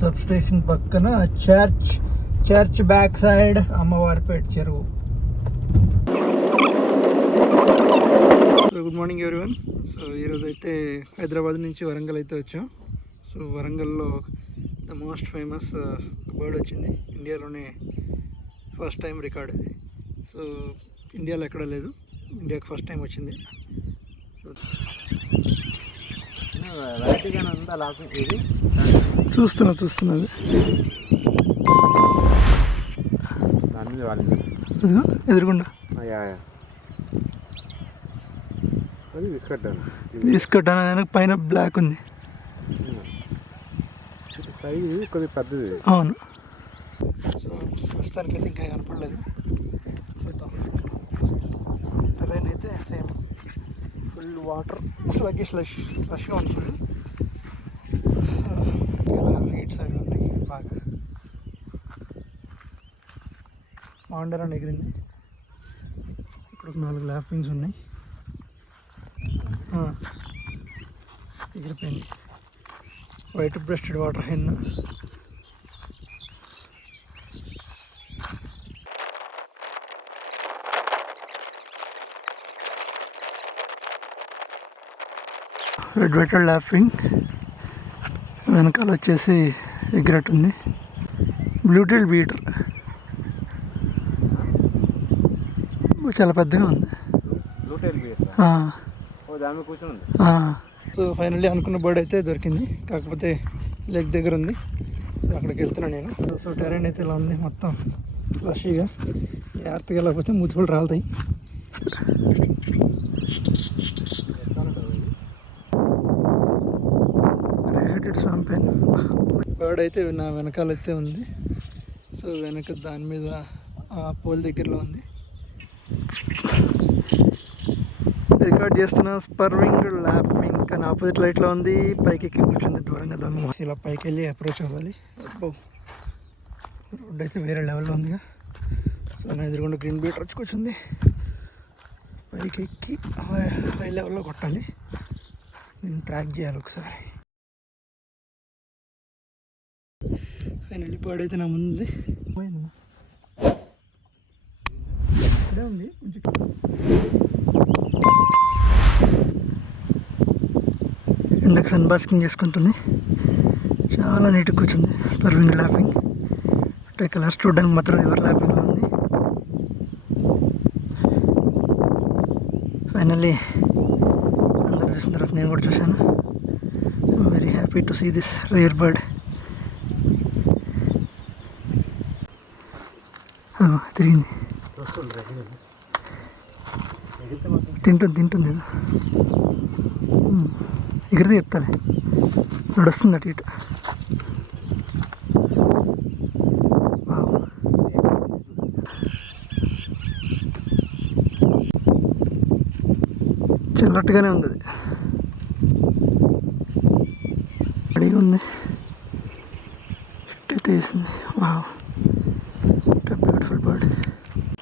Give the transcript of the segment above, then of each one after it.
Sub station పక్కన church church back side Ammavaripeta చెరువు. So good morning everyone so ఈరోజు అయితే హైదరాబాద్ నుంచి వరంగల్ అయితే వచ్చాం. సో వరంగల్లో ద మోస్ట్ ఫేమస్ బర్డ్ వచ్చింది. ఇండియాలోనే ఫస్ట్ టైం రికార్డ్ ఇది. సో ఇండియాలో ఎక్కడ లేదు. ఇండియాకి ఫస్ట్ టైం వచ్చింది. వెరైటీగానే ఉందా లాకు ఇది. చూస్తున్నా చూస్తున్నది అది తీసుకొట్టాను. వెనక పైన బ్లాక్ ఉంది. సైజ్ కొద్దిగా పెద్దది. అవును. సో ప్రస్తుతానికి అయితే ఇంకా కనపడలేదు. ట్రైన్ అయితే సేమ్. ఫుల్ వాటర్ స్లగ్గి స్లష్ స్లష్గా ఉంది ఫుల్ ఇటు సైడ్ ఉన్నాయి బాగా మాండరాన్ ఎగిరింది. ఇప్పుడు నాలుగు ల్యాపింగ్స్ ఉన్నాయి. ఎగిరిపోయింది. White breasted water hen red waited lapwing. వెనకాల వచ్చేసి ఎగ్రెట్ ఉంది. బ్లూటెల్ బీటర్ చాలా పెద్దగా ఉంది. సో ఫైనల్లీ అనుకున్న బర్డ్ అయితే దొరికింది. కాకపోతే లెగ్ దగ్గర ఉంది. అక్కడికి వెళ్తున్నాను నేను. సో టెరైన్ అయితే ఇలా ఉంది మొత్తం. ఫ్లషీగా. జాగ్రత్తగా వెళ్ళకపోతే ముచ్చులు రాలుతాయి. రేటెడ్ షాంపెన్ బర్డ్ అయితే నా వెనకాల అయితే ఉంది. సో వెనక దాని మీద ఆ పోల్ దగ్గరలో ఉంది. రికార్డ్ చేస్తున్న స్పర్వింగ్ ల్యాపింగ్ కానీ ఆపోజిట్ లైట్లో ఉంది. పైకి ఎక్కి కూర్చుంది దూరంగా దొంగ ఇలా పైకి వెళ్ళి అప్రోచ్ అవ్వాలి. అబ్బో రోడ్ అయితే వేరే లెవెల్లో ఉందిగా. సో నా ఎదురుగుండా గ్రీన్ బీటర్ వచ్చి కూర్చుంది. పైకి ఎక్కి హై లెవెల్లో కొట్టాలి. నేను ట్రాక్ చేయాలి ఒకసారి. ఫైనల్ బర్డ్ అయితే నా ముందు. ఇక్కడే ఉంది కొంచెం ఎండకు సన్ బాస్కింగ్ చేసుకుంటుంది. చాలా నీట్గా కూర్చుంది. పర్వింగ్ ల్యాపింగ్ అంటే కలర్స్ చూడడానికి మాత్రం ఎవర్ ల్యాపింగ్లో ఉంది. ఫైనల్లీ అందరు చూసిన తర్వాత నేను కూడా చూశాను. Very happy to see this rare bird తిరిగింది. తింటుంది తింటుంది ఏదో ఎగిరితే చెప్తాలే. నడుస్తుంది అటు ఇటు. వావ్. చిల్లట్టుగానే ఉంది అడిగి ఉంది షిట్ అయితే వేసింది wow beautiful bird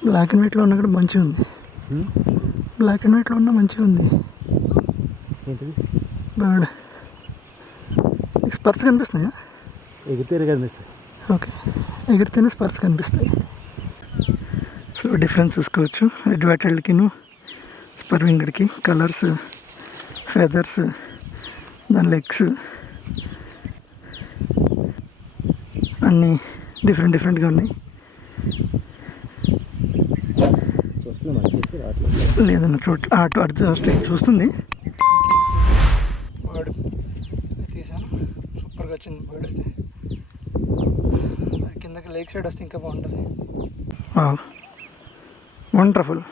black and వైట్లో ఉన్నా కూడా మంచిగా ఉంది. బ్లాక్ అండ్ వైట్లో ఉన్నా మంచిగా ఉంది. బర్డ్. స్పర్స్ కనిపిస్తున్నాయా? ఎగిరితే కనిపిస్తుంది ఓకే. ఎగిరితేనే స్పర్స్ కనిపిస్తాయి. సో డిఫరెన్స్ చూసుకోవచ్చు రెడ్ వైటెడ్కిను స్పర్వింగ్డ్కి కలర్స్ ఫెదర్స్ దాని లెగ్స్ అన్నీ డిఫరెంట్ డిఫరెంట్గా ఉన్నాయి. లేదన్న చోట్ అటు అడ్జస్ట్ చూస్తుంది. బర్డ్ తీసాను సూపర్గా వచ్చింది బర్డ్ అయితే కిందకి లేక్ సైడ్ వస్తే ఇంకా బాగుంటుంది. వండర్ఫుల్.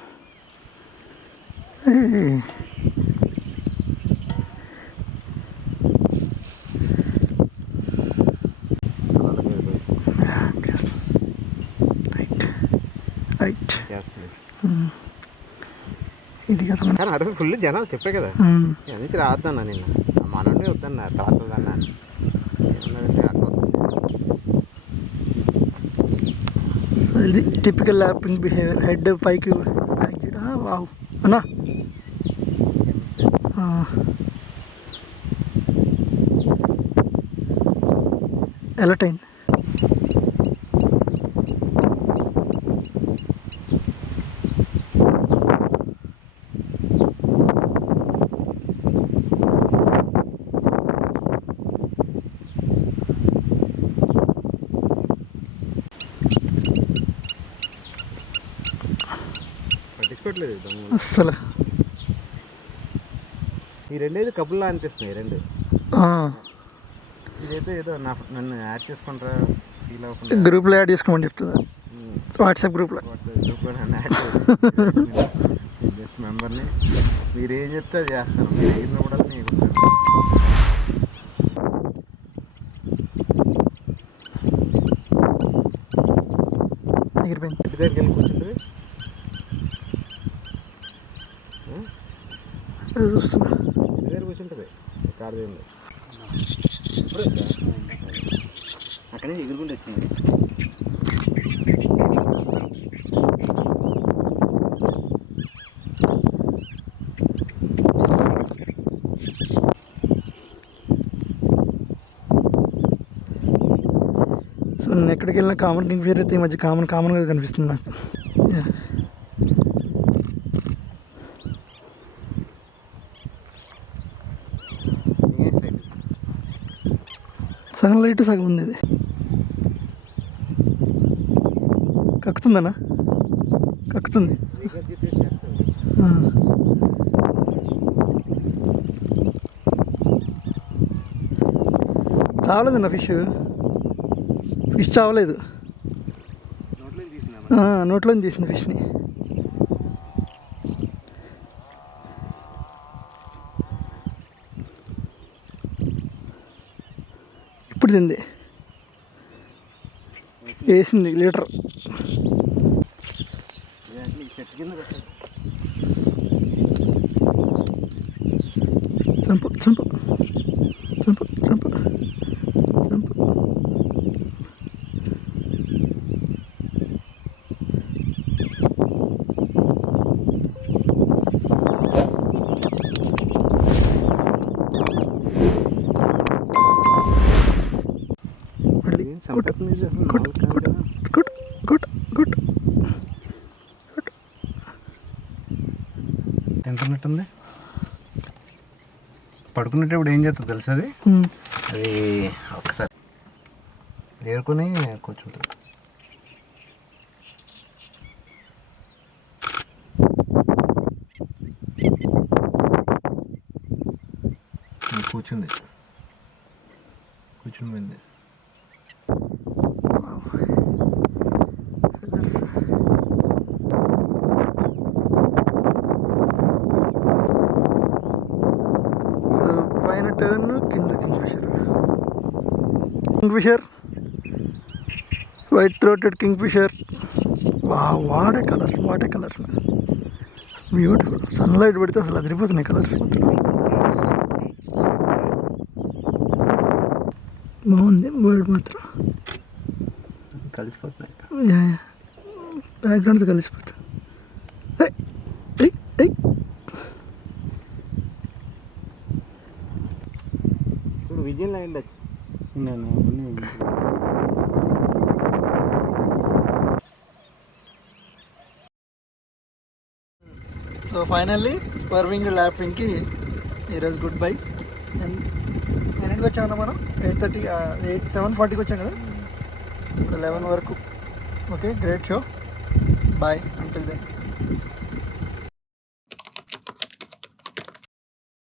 కదా కానీ ఫుల్ జనాలు చెప్పే కదా. అందుకే రావద్దన్నా నిన్న మా నుండి వద్దన్నా సో ఇది టిపికల్ ల్యాపింగ్ బిహేవియర్ హెడ్ పైకి వావ్. అన్నా. ఆ. అలర్ట్ అయింది. అస్సలు. ఈ రెండేది కబుల్లా అనిపిస్తున్నాయి రెండు. ఆ, ఇదైతే ఏదో నా నన్ను యాడ్ చేసుకుంటారా ఫీల్ అవ్వకుండా. గ్రూప్లో యాడ్ చేసుకోమని చెప్తుంది ఉమ్, వాట్సాప్ గ్రూప్లో. వాట్సాప్ గ్రూప్లో నన్ను యాడ్ జస్ట్ మెంబర్ని. మీరు ఏం చెప్తే అది చేస్తాను మీరు ఏం కూడా మీకు దగ్గరికి వెళ్ళి కూర్చుంటుంది అది చూస్తున్నా ఇంటి దగ్గర కూర్చుంటుంది కార్ ఉంది అక్కడే ఎగురుకుంటూ వచ్చింది సో నేను ఎక్కడికి వెళ్ళినా కామన్ కింగ్ ఫీర్ అయితే ఈ మధ్య కామన్ కామన్గా కనిపిస్తుంది నాకు. సగం లైట్ సగం ఉంది ఇది. కక్కుతుందనా? కక్కుతుంది. ఆ. చావలేదన్న ఫిష్? ఫిష్ చావలేదు. నోట్లో నోట్లో తీసింది ఫిష్ని. ఇప్పుడు తింది. వేసింది లీటర్. చంపు చంపు చంపు చంపు మళ్ళీ ఏం కొట్టు సంపత్తి మీద కొట్టు నాలుగు కొట్టు కాదు. కొట్టు కొట్టు కొట్టు తింటున్నట్టుంది పడుకునేటప్పుడు ఏం చేస్తుంది తెలుసా అది. అది ఒక్కసారి ఏరుకొని కూర్చుంటుంది కూర్చుంది కూర్చుని పోయింది Feathers. సో పైన టర్న్ కింద kingfisher kingfisher white throated kingfisher వా what a colours what a colours beautiful sunlight పెడితే అసలు అదిరిపోతున్నాయి కలర్స్ బాగుంది బర్డ్ మాత్రం. కలిసిపోతున్నాయి. Yeah yeah. బ్యాక్గ్రౌండ్తో కలిసిపోతా. ఏయ్, ఏయ్, ఏయ్. ఇప్పుడు విజయంలో ఉండొచ్చు నేను ఫైనల్లీ స్పర్వింగ్ ల్యాపింగ్కి ఈరోజు గుడ్ బై అండ్ ఎన్నింటికి వచ్చామన్నా మనం? ఎయిట్ థర్టీ ఎయిట్ సెవెన్ ఫార్టీకి వచ్చాం కదా? లెవెన్ వరకు. Okay great show bye until then